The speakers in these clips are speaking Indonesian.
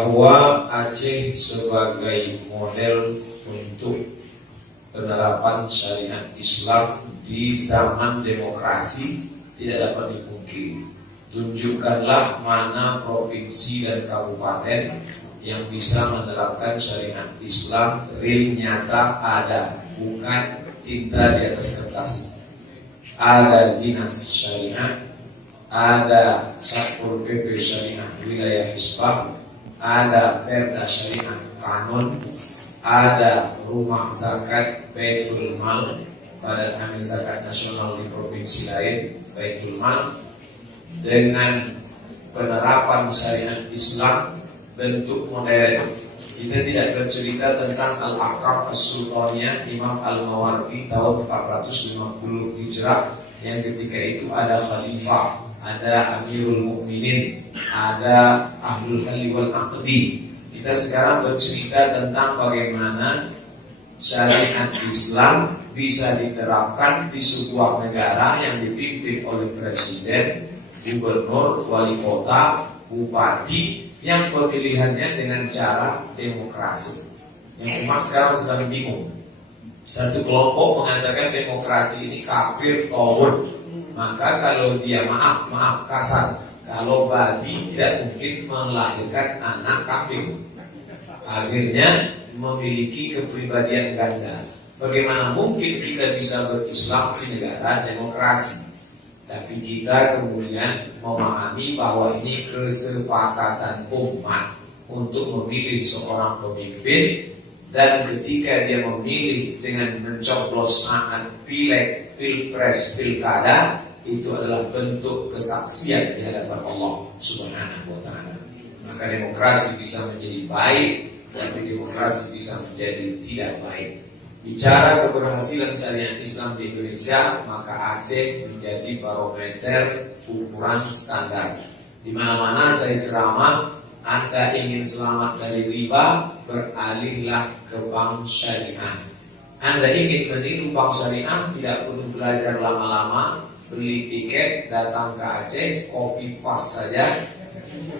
bahwa Aceh sebagai model untuk penerapan syariat Islam di zaman demokrasi tidak dapat dipungkiri. Tunjukkanlah mana provinsi dan kabupaten yang bisa menerapkan syariat Islam real nyata ada, bukan tinta di atas kertas. Ada dinas syariat, ada Satpol PP syariah wilayah Hisbah, ada perda syariah kanon, ada rumah zakat Baitul Mal, Badan Amil Zakat Nasional di provinsi lain Baitul Mal, dengan penerapan syariat Islam bentuk modern. Kita tidak bercerita tentang Al-Ahkam As-Sultaniyah Imam Al-Mawardi tahun 450 Hijrah yang ketika itu ada khalifah, ada Amirul Mukminin, ada Ahlul Halli wal Aqdi. Kita sekarang bercerita tentang bagaimana syariat Islam bisa diterapkan di sebuah negara yang dipimpin oleh presiden, gubernur, wali kota, bupati, yang pemilihannya dengan cara demokrasi. Yang umat sekarang sedang bingung. Satu kelompok mengatakan demokrasi ini kafir, tauhid. Maka kalau dia maaf kasar, kalau babi tidak mungkin melahirkan anak kafir. Akhirnya memiliki kepribadian ganda. Bagaimana mungkin kita bisa berislam di negara demokrasi? Tapi kita kemudian memahami bahwa ini kesepakatan umat untuk memilih seorang pemimpin, dan ketika dia memilih dengan mencoblos saat pileg, pilpres, pilkada, itu adalah bentuk kesaksian di hadapan Allah Subhanahu wa ta'ala. Maka demokrasi bisa menjadi baik, tapi demokrasi bisa menjadi tidak baik. Bicara keberhasilan syariat Islam di Indonesia, maka Aceh menjadi barometer ukuran standar. Di mana-mana saya ceramah, Anda ingin selamat dari riba, beralihlah ke bank syariah. Anda ingin meniru bank syariah, tidak perlu belajar lama-lama, beli tiket, datang ke Aceh, copy paste saja.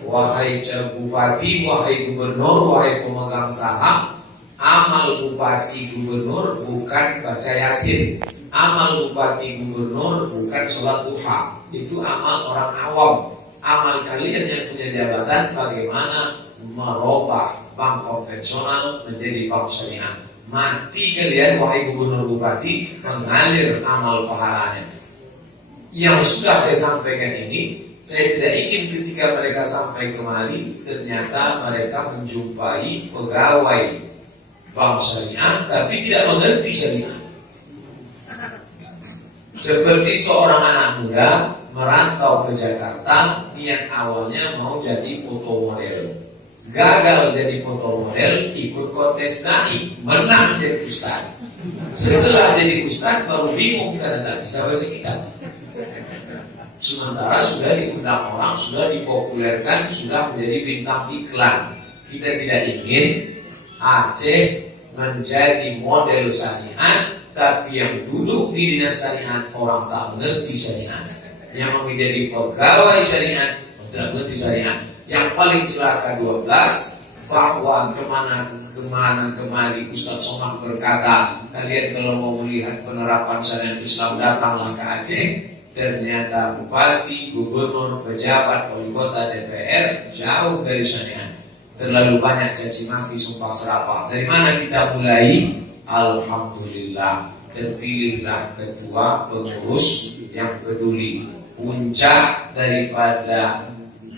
Wahai bupati, wahai gubernur, wahai pemegang saham, amal bupati gubernur bukan baca Yasin. Amal bupati gubernur bukan sholat duha. Itu amal orang awam. Amal kalian yang punya jabatan bagaimana merubah bank konvensional menjadi bank syariah. Mati kalian wahai gubernur bupati, mengalir amal pahalanya. Yang sudah saya sampaikan ini, saya tidak ingin ketika mereka sampai kemari ternyata mereka menjumpai pegawai bank syariah tapi tidak mengerti syariah. Seperti seorang anak muda merantau ke Jakarta, niat awalnya mau jadi foto model, gagal jadi foto model, ikut kontes dai, menang jadi ustaz. Setelah jadi ustaz baru bingung karena tak bisa baca kitab. Sementara sudah diundang orang, sudah dipopulerkan, sudah menjadi bintang iklan. Kita tidak ingin Aceh menjadi model syariat, tapi yang duduk di dinas syariat orang tak mengerti syariat. Yang menjadi pegawai syariat tidak mengerti syariat. Yang paling celaka 12, bahwa kemana-kemari Ustaz Somad berkata, kalian kalau mau melihat penerapan syariat Islam datanglah ke Aceh. Ternyata bupati, gubernur, pejabat, wali kota, DPR jauh dari syariat. Terlalu banyak caci maki, sumpah serapah. Dari mana kita mulai? Alhamdulillah, terpilihlah ketua pengurus yang peduli. Puncak daripada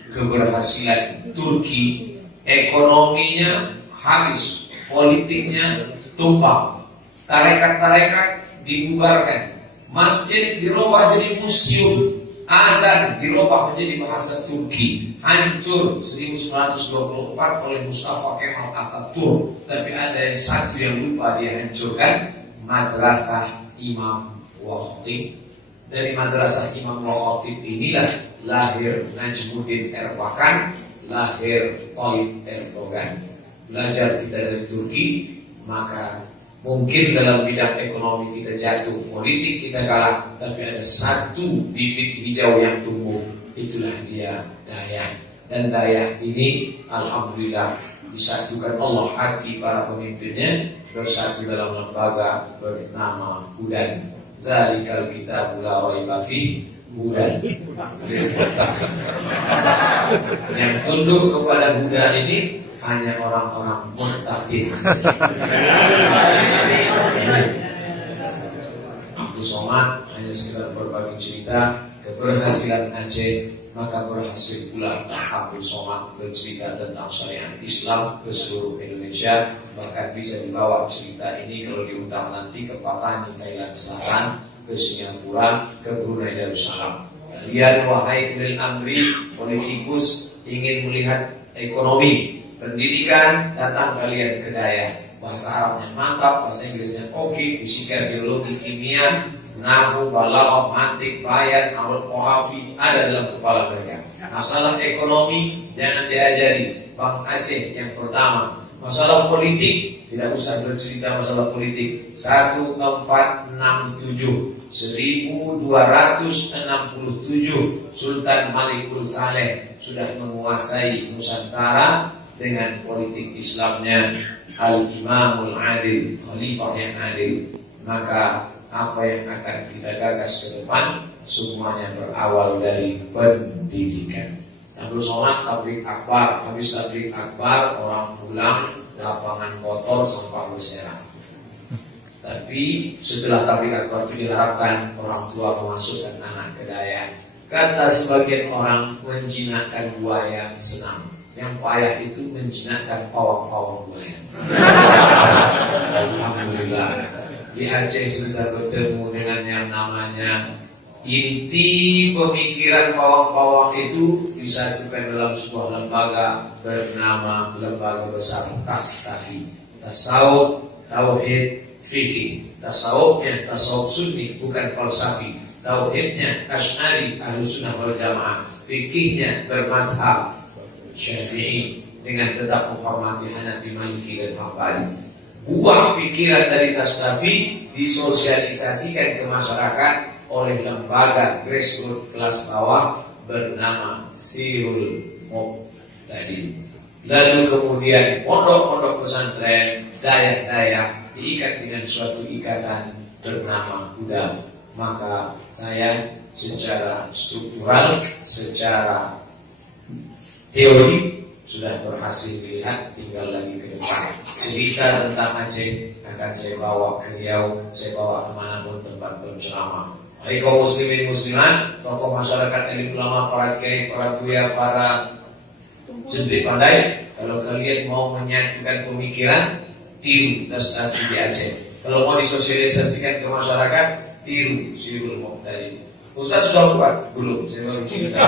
keberhasilan Turki, ekonominya habis, politiknya tumbang, tarekat-tarekat dibubarkan, masjid dirubah jadi museum, azan dirubah menjadi bahasa Turki, hancur 1924 oleh Mustafa Kemal Atatürk. Tapi ada satu yang lupa dia hancurkan, Madrasah Imam Waqtib. Dari Madrasah Imam Waqtib inilah lahir Najmuddin Erbakan, lahir Tayyip Erdogan. Belajar kita dari Turki, maka mungkin dalam bidang ekonomi kita jatuh, politik kita kalah, tapi ada satu bibit hijau yang tumbuh, itulah dia Dayak. dan Dayak ini alhamdulillah disatukan Allah hati para pemimpinnya bersatu dalam lembaga bernama Hudan. Zalikal kitabul la raiba fihi Hudan. Yang tunduk kepada Hudan ini hanya orang-orang muttaqin saja. Abdul Somad hanya sekedar berbagi cerita keberhasilan Aceh, maka berhasil pula Abdul Somad bercerita tentang syariat Islam ke seluruh Indonesia. Bahkan bisa dibawa cerita ini kalau diundang nanti ke Patani, Thailand Selatan, ke Singapura, ke Brunei Darussalam. Kalian wahai ulil amri, politikus ingin melihat ekonomi, pendidikan, datang kalian ke Dayak. Bahasa Arabnya mantap, bahasa Inggrisnya oke, fisika, biologi, kimia, nahu, balaghah, mantik, bayat, nahwu, qawafi ada dalam kepala mereka. Masalah ekonomi jangan diajari. Bang Aceh yang pertama. Masalah politik tidak usah bercerita masalah politik. 1267 Sultan Malikul Saleh sudah menguasai Nusantara dengan politik Islamnya. Al-Imamul Adil, Khalifah yang adil. Maka apa yang akan kita gagas ke depan semuanya berawal dari pendidikan. Abdul Somad tabligh akbar, habis tabligh akbar orang pulang lapangan kotor, sampah berserakan. Tapi setelah tabligh akbar itu diharapkan orang tua memasukkan anak ke Dayak. Kata sebagian orang, menjinakkan buaya senang, yang payah itu menjinakkan pawang-pawang buaya. Alhamdulillah di Aceh sudah bertemu dengan yang namanya inti pemikiran pawang-pawang itu disatukan dalam sebuah lembaga bernama Lembaga Besar Tastafi. Tasawuf, tauhid, fikih. Tasawufnya tasawuf sunni, bukan falsafi. Tauhidnya Asy'ari, Ahlussunnah wal Jamaah. Fikihnya bermazhab Syafi'i dengan tetap menghormati Hanafi, Maliki dan Hambali. Buah pikiran dari Tastafi disosialisasikan ke masyarakat oleh lembaga grassroots kelas bawah bernama Sirul Muqtadi. Lalu kemudian pondok-pondok pesantren, dayak-dayak diikat dengan suatu ikatan bernama Hudan. Maka saya secara struktural, secara teori sudah berhasil dilihat, tinggal lagi ke depan. Cerita tentang Aceh akan saya bawa ke Riau, saya bawa kemanapun tempat berceramah. Hai kaum muslimin muslimat, tokoh masyarakat, elit ulama, para kiai, para buya, para jentrik pandai, kalau kalian mau menyatukan pemikiran, tiru Tastafi di Aceh. Kalau mau disosialisasikan ke masyarakat, tiru Sirul Muqtadi. Ustaz sudah buat? Belum, saya baru cerita.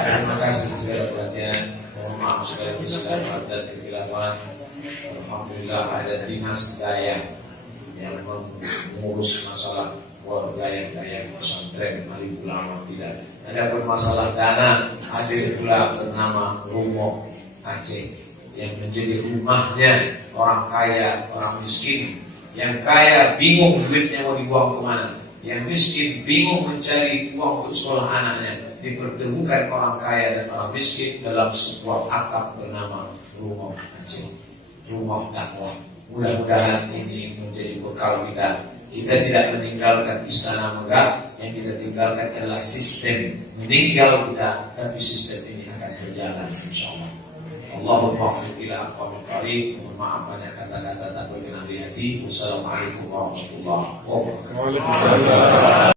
Terima kasih segala perhatian. Mohon maaf segala kesalahan dan kekhilafan. Alhamdulillah ada dinas Dayak yang mengurus masalah Dayak pesantren alim ulama tidak. Ada masalah dana, hadir pula bernama Rumo Aceh yang menjadi rumahnya orang kaya, orang miskin. Yang kaya bingung duitnya mau dibuang kemana, yang miskin bingung mencari uang untuk sekolah anaknya. Dipertemukan orang kaya dan orang miskin dalam sebuah atap bernama Rumah Aceh, rumah dakwah. Mudah-mudahan ini menjadi bekal kita. Kita tidak meninggalkan istana megah, yang kita tinggalkan adalah sistem. Meninggal kita, tapi sistem ini akan berjalan insyaallah. Allahumma aghfir ila aqwamil karim. Mohon maaf banyak kata-kata tak berkenan di hati. Wassalamualaikum warahmatullahi wabarakatuh.